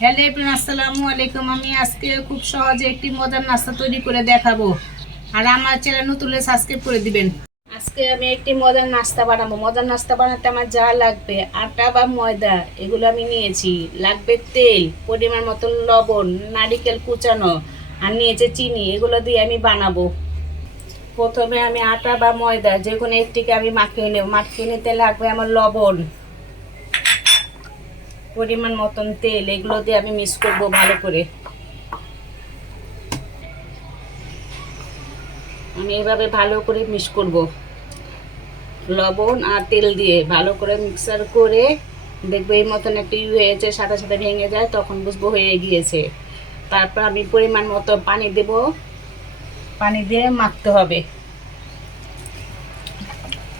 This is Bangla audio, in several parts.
হ্যালো এভরিওয়ান, আসসালামু আলাইকুম। আমি আজকে খুব সহজে একটি মজার নাস্তা তৈরি করে দেখাবো। আর আমার চ্যানেল নতুন হলে সাবস্ক্রাইব করে দিবেন। আজকে আমি একটি মজার নাস্তা বানাবো। মজার নাস্তা বানাতে আমার যা লাগবে, আটা বা ময়দা এগুলো আমি নিয়েছি। লাগবে তেল, পরিমাণ মতো লবণ, নারকেল কুচানো, আর নিয়েছে চিনি। এগুলো দিয়ে আমি বানাবো। প্রথমে আমি আটা বা ময়দা যে কোনো একটিকে আমি মাখিয়ে নেব। মাখিয়ে নিতে লাগবে আমার লবণ, পরিমাণ মতন তেল। এগুলো দিয়ে আমি মিক্স করব ভালো করে। আমি এভাবে ভালো করে মিক্স করব, লবণ আর তেল দিয়ে ভালো করে মিক্সার করে দেখবো এই মতন একটা হয়েছে, সাথে সাথে ভেঙে যায়, তখন বুঝবো হয়ে গিয়েছে। তারপর আমি পরিমাণ মতো পানি দেব, পানি দিয়ে মাখতে হবে।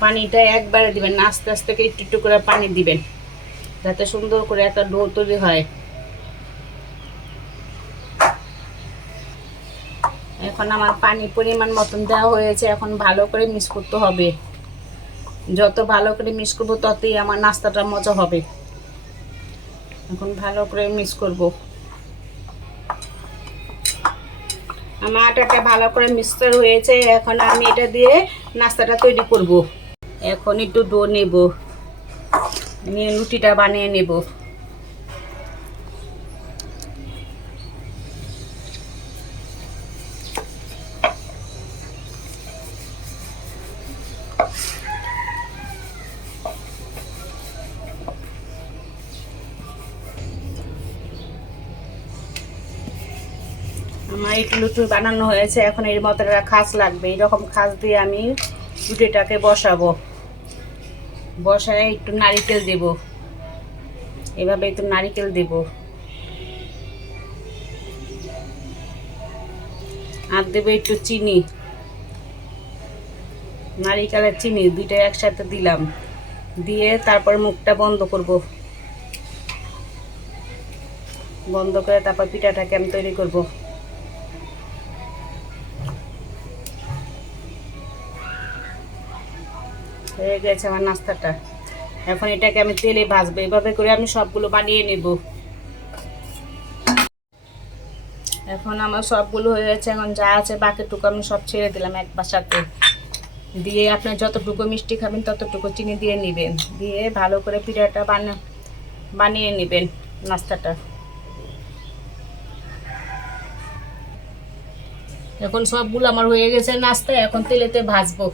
পানিটা একবারে দিবেন না, আস্তে আস্তে একটু একটু করে পানি দিবেন, যাতে সুন্দর করে একটা ডো তৈরি হয়। এখন আমার পানি পরিমাণ মতন দেওয়া হয়েছে। এখন ভালো করে মিক্স করতে হবে। যত ভালো করে মিক্স করবো ততই আমার নাস্তাটা মজা হবে। এখন ভালো করে মিক্স করব। আমার আটাটা ভালো করে মিক্সচার হয়েছে। এখন আমি এটা দিয়ে নাস্তাটা তৈরি করব। এখন একটু ডো নেব, নিয়ে রুটিটা বানিয়ে নেব। আমার একটু লুচি বানানো হয়েছে। এখন এর মতো একটা খাঁজ লাগবে। এইরকম খাঁজ দিয়ে আমি রুটিটাকে বসাবো। বসায় একটু নারকেল দেব, এভাবে একটু নারকেল দেব, আর দেবো একটু চিনি। নারকেলের চিনি দুইটা একসাথে দিলাম, দিয়ে তারপর মুখটা বন্ধ করব। বন্ধ করে তারপর পিঠাটাকে আমি তৈরি করব। হয়ে গেছে আমার নাস্তাটা। এখন এটাকে আমি তেলে ভাজবো। এভাবে করে আমি সবগুলো বানিয়ে নেব। এখন আমার সবগুলো হয়ে গেছে। এখন যা আছে বাকিটুকু আমি সব ছেড়ে দিলাম একবার সাথে দিয়ে। আপনার যতটুকু মিষ্টি খাবেন ততটুকু চিনি দিয়ে নেবেন, দিয়ে ভালো করে পিঠাটা বানিয়ে নেবেন নাস্তাটা। এখন সবগুলো আমার হয়ে গেছে নাস্তা। এখন তেলেতে ভাজবো।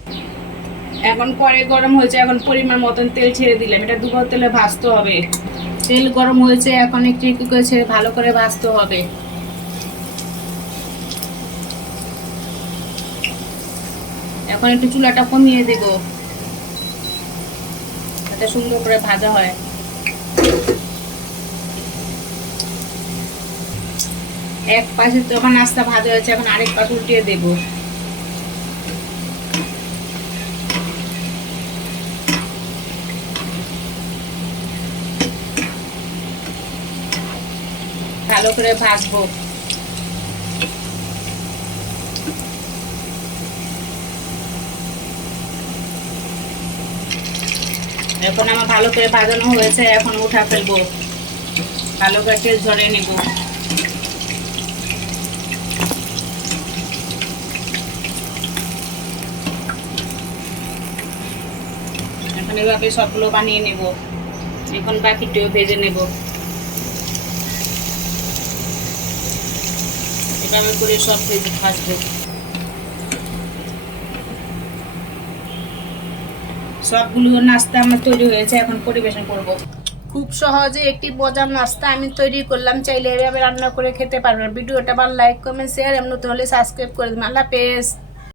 এখন কড়াই গরম হয়েছে। এখন পরিমাণ মতন তেল ছেড়ে দিলাম। এটা দুবার তেলে ভাজতে হবে। তেল গরম হয়েছে। এখন একটু একটু করে ছেড়ে ভালো করে ভাজতে হবে। এখন একটু চুলাটা কমিয়ে দেব, যাতে সুন্দর করে ভাজা হয়। এক পাশে তো এখন নাস্তা ভাজা হয়েছে। এখন আরেক পাশ উল্টিয়ে দেব। ভালো করে ভাজবো। এখন আমার ভালো করে ভাজানো হয়েছে। এখন উঠা ফেলবো, ভালো করে তেল ঝরিয়ে নেব। এখন এভাবে সবগুলো বানিয়ে নেব। এখন বাকিটাও ভেজে নেব। এভাবে করে সব ভেজে ভাজবো। সবগুলো নাস্তা আমার তৈরি হয়েছে। এখন পরিবেশন করব। খুব সহজে একটি মজার নাস্তা আমি তৈরি করলাম। চাইলে এভাবে রান্না করে খেতে পারবেন। ভিডিওটা ভালো লাইক কমেন্ট শেয়ার, এমন নতুন হলে সাবস্ক্রাইব করে দিন। আল্লাহ হাফেজ।